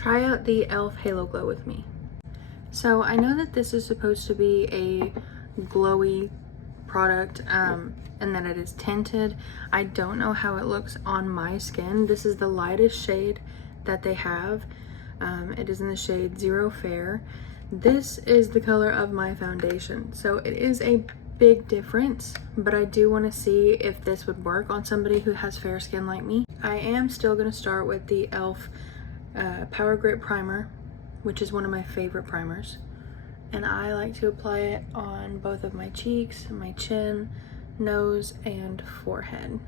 try out the e.l.f. Halo Glow with me. So I know that this is supposed to be a glowy product and that it is tinted. I don't know how it looks on my skin. This is the lightest shade that they have. It is in the shade Zero Fair. This is the color of my foundation, so it is a big difference, but I do want to see if this would work on somebody who has fair skin like me. I am still going to start with the e.l.f. Power Grip Primer, which is one of my favorite primers, and I like to apply it on both of my cheeks, my chin, nose, and forehead.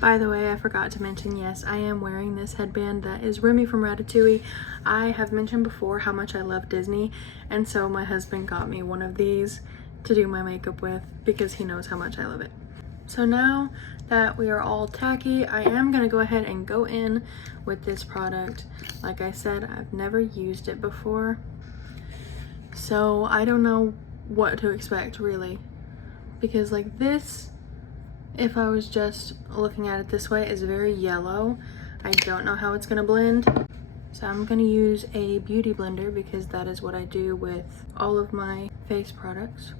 By the way, I forgot to mention, yes, I am wearing this headband that is Remy from Ratatouille. I have mentioned before how much I love Disney, and so my husband got me one of these to do my makeup with because he knows how much I love it. So now that we are all tacky, I am gonna go ahead and go in with this product. Like I said, I've never used it before, so I don't know what to expect really, because like this, if I was just looking at it this way, is very yellow. I don't know how it's gonna blend. So I'm gonna use a beauty blender because that is what I do with all of my face products.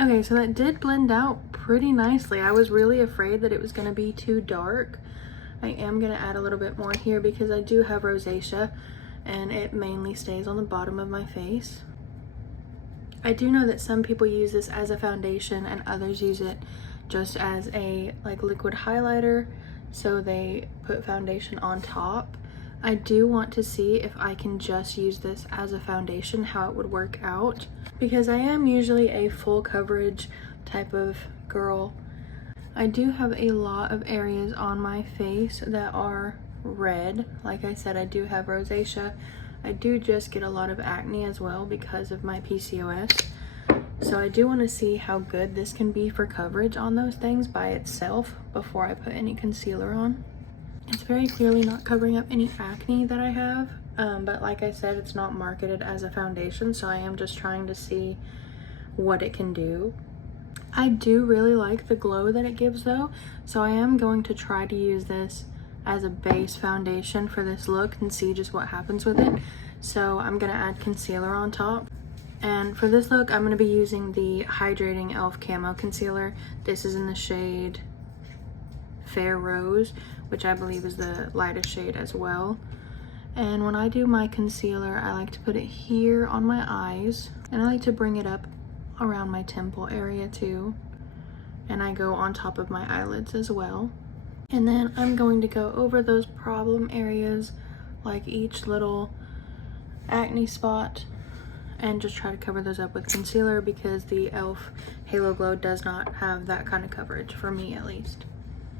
Okay, so that did blend out pretty nicely. I was really afraid that it was gonna be too dark. I am gonna add a little bit more here because I do have rosacea and it mainly stays on the bottom of my face. I do know that some people use this as a foundation and others use it just as a like liquid highlighter, so they put foundation on top. I do want to see if I can just use this as a foundation, how it would work out, because I am usually a full coverage type of girl. I do have a lot of areas on my face that are red. Like I said, I do have rosacea. I do just get a lot of acne as well because of my PCOS. So I do want to see how good this can be for coverage on those things by itself before I put any concealer on. It's very clearly not covering up any acne that I have, but like I said, it's not marketed as a foundation, so I am just trying to see what it can do. I do really like the glow that it gives though, so I am going to try to use this as a base foundation for this look and see just what happens with it. So I'm gonna add concealer on top. And for this look, I'm gonna be using the Hydrating e.l.f. Camo Concealer. This is in the shade Fair Rose, which I believe is the lightest shade as well. And when I do my concealer, I like to put it here on my eyes, and I like to bring it up around my temple area too. And I go on top of my eyelids as well. And then I'm going to go over those problem areas, like each little acne spot, and just try to cover those up with concealer because the e.l.f. Halo Glow does not have that kind of coverage, for me at least.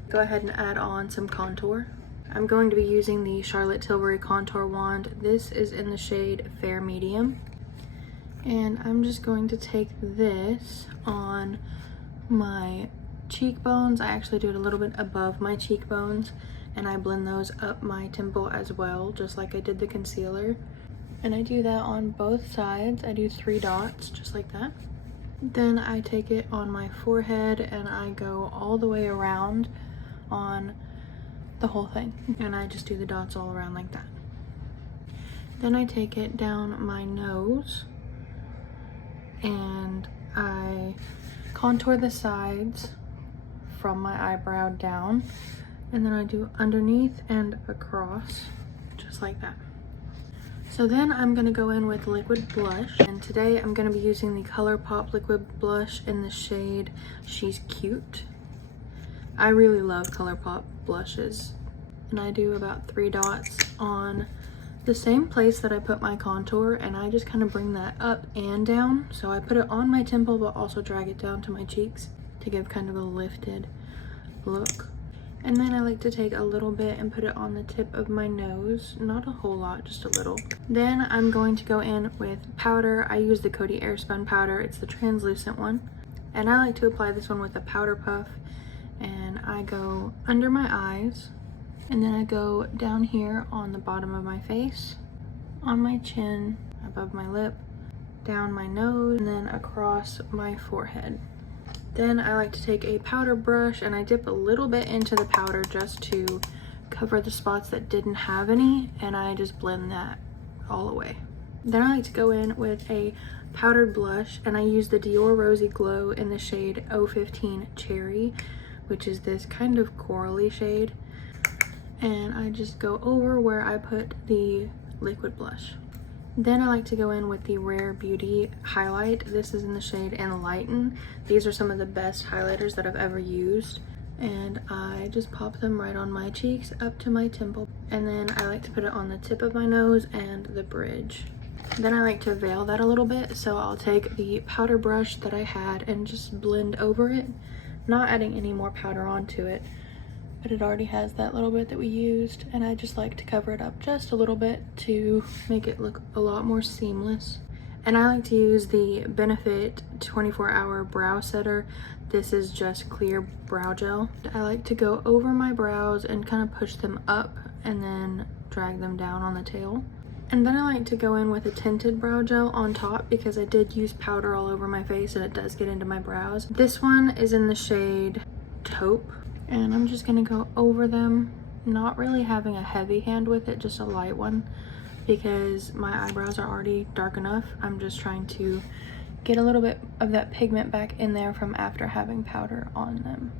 Go ahead and add on some contour. I'm going to be using the Charlotte Tilbury Contour Wand. This is in the shade Fair Medium. And I'm just going to take this on my cheekbones. I actually do it a little bit above my cheekbones, and I blend those up my temple as well, just like I did the concealer. And I do that on both sides. I do 3 dots, just like that. Then I take it on my forehead and I go all the way around on the whole thing. And I just do the dots all around like that. Then I take it down my nose and I contour the sides from my eyebrow down, and then I do underneath and across, just like that. So then I'm gonna go in with liquid blush, and today I'm gonna be using the ColourPop liquid blush in the shade She's Cute. I really love ColourPop blushes, and I do about 3 dots on the same place that I put my contour, and I just kind of bring that up and down. So I put it on my temple but also drag it down to my cheeks to give kind of a lifted look. And then I like to take a little bit and put it on the tip of my nose, not a whole lot, just a little. Then I'm going to go in with powder. I use the Coty Airspun powder, it's the translucent one, and I like to apply this one with a powder puff, and I go under my eyes, and then I go down here on the bottom of my face, on my chin, above my lip, down my nose, and then across my forehead. Then I like to take a powder brush and I dip a little bit into the powder just to cover the spots that didn't have any, and I just blend that all away. Then I like to go in with a powdered blush, and I use the Dior Rosy Glow in the shade 015 Cherry, which is this kind of corally shade. And I just go over where I put the liquid blush. Then I like to go in with the Rare Beauty highlight. This is in the shade Enlighten. These are some of the best highlighters that I've ever used. And I just pop them right on my cheeks up to my temple. And then I like to put it on the tip of my nose and the bridge. Then I like to veil that a little bit, so I'll take the powder brush that I had and just blend over it, not adding any more powder onto it, but it already has that little bit that we used, and I just like to cover it up just a little bit to make it look a lot more seamless. And I like to use the Benefit 24-Hour Brow Setter. This is just clear brow gel. I like to go over my brows and kind of push them up and then drag them down on the tail. And then I like to go in with a tinted brow gel on top because I did use powder all over my face and it does get into my brows. This one is in the shade Taupe, and I'm just gonna go over them, not really having a heavy hand with it, just a light one, because my eyebrows are already dark enough. I'm just trying to get a little bit of that pigment back in there from after having powder on them.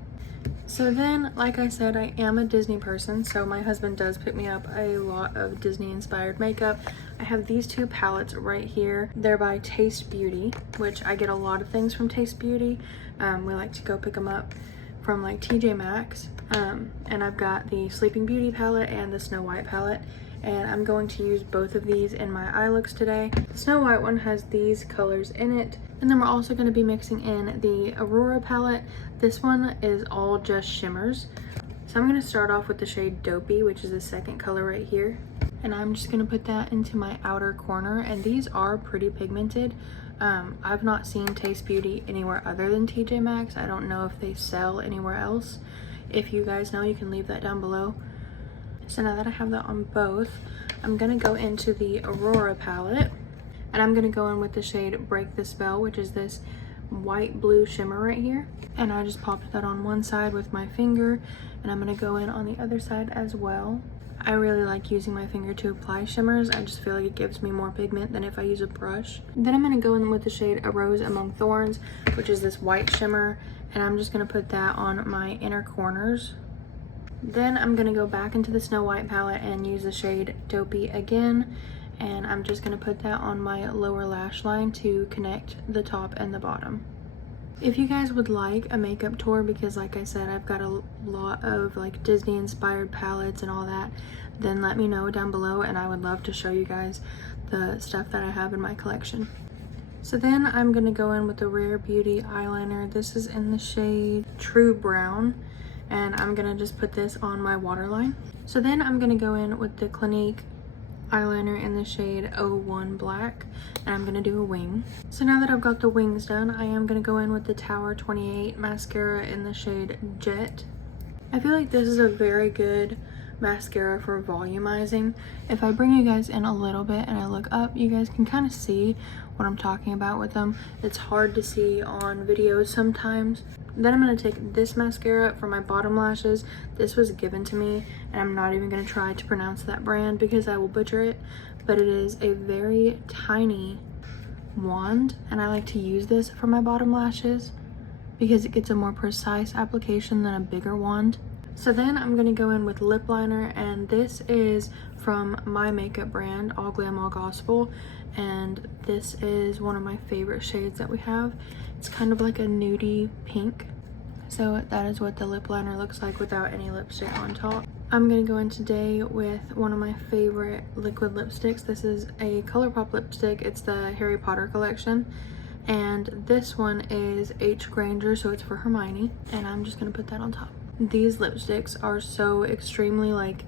So then, like I said, I am a Disney person, so my husband does pick me up a lot of Disney inspired makeup. I have these two palettes right here. They're by Taste Beauty, which I get a lot of things from Taste Beauty. We like to go pick them up from like TJ Maxx. And I've got the Sleeping Beauty palette and the Snow White palette. And I'm going to use both of these in my eye looks today. The Snow White one has these colors in it. And then we're also going to be mixing in the Aurora palette. This one is all just shimmers. So I'm going to start off with the shade Dopey, which is the second color right here. And I'm just going to put that into my outer corner. And these are pretty pigmented. I've not seen Taste Beauty anywhere other than TJ Maxx. I don't know if they sell anywhere else. If you guys know, you can leave that down below. So now that I have that on both, I'm going to go into the Aurora palette. And I'm going to go in with the shade Break the Spell, which is this white blue shimmer right here. And I just popped that on one side with my finger, and I'm going to go in on the other side as well. I really like using my finger to apply shimmers. I just feel like it gives me more pigment than if I use a brush. Then I'm going to go in with the shade A Rose Among Thorns, which is this white shimmer, and I'm just going to put that on my inner corners. Then I'm going to go back into the Snow White palette and use the shade Dopey again, and I'm just going to put that on my lower lash line to connect the top and the bottom. If you guys would like a makeup tour, because like I said, I've got a lot of like Disney inspired palettes and all that, then let me know down below and I would love to show you guys the stuff that I have in my collection. So then I'm going to go in with the Rare Beauty eyeliner. This is in the shade True Brown, and I'm going to just put this on my waterline. So then I'm going to go in with the Clinique eyeliner in the shade 01 Black, and I'm gonna do a wing. So now that I've got the wings done, I am gonna go in with the Tower 28 mascara in the shade Jet. I feel like this is a very good mascara for volumizing. If I bring you guys in a little bit and I look up, you guys can kind of see what I'm talking about with them. It's hard to see on videos sometimes. Then I'm going to take this mascara for my bottom lashes. This was given to me, and I'm not even going to try to pronounce that brand because I will butcher it, but it is a very tiny wand, and I like to use this for my bottom lashes because it gets a more precise application than a bigger wand. So then I'm going to go in with lip liner, and this is from my makeup brand, All Glam All Gospel, and this is one of my favorite shades that we have. It's kind of like a nudie pink. So that is what the lip liner looks like without any lipstick on top. I'm going to go in today with one of my favorite liquid lipsticks. This is a ColourPop lipstick. It's the Harry Potter collection. And this one is H. Granger, so it's for Hermione. And I'm just going to put that on top. These lipsticks are so extremely like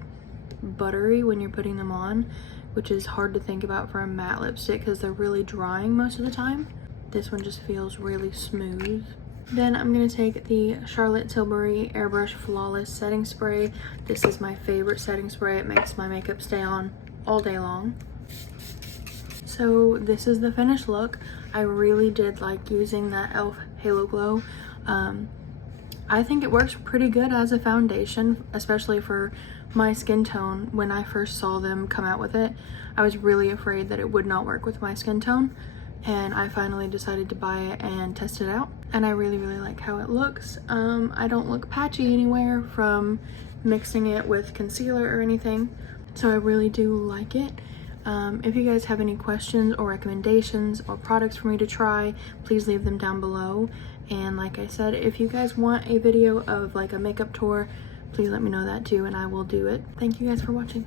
buttery when you're putting them on, which is hard to think about for a matte lipstick because they're really drying most of the time. This one just feels really smooth. Then I'm going to take the Charlotte Tilbury Airbrush Flawless Setting Spray. This is my favorite setting spray. It makes my makeup stay on all day long. So this is the finished look. I really did like using that e.l.f. Halo Glow. I think it works pretty good as a foundation, especially for my skin tone. When I first saw them come out with it, I was really afraid that it would not work with my skin tone, and I finally decided to buy it and test it out, and I really like how it looks. I don't look patchy anywhere from mixing it with concealer or anything, so I really do like it. If you guys have any questions or recommendations or products for me to try, please leave them down below. And like I said, if you guys want a video of like a makeup tour, please let me know that too, and I will do it. Thank you guys for watching.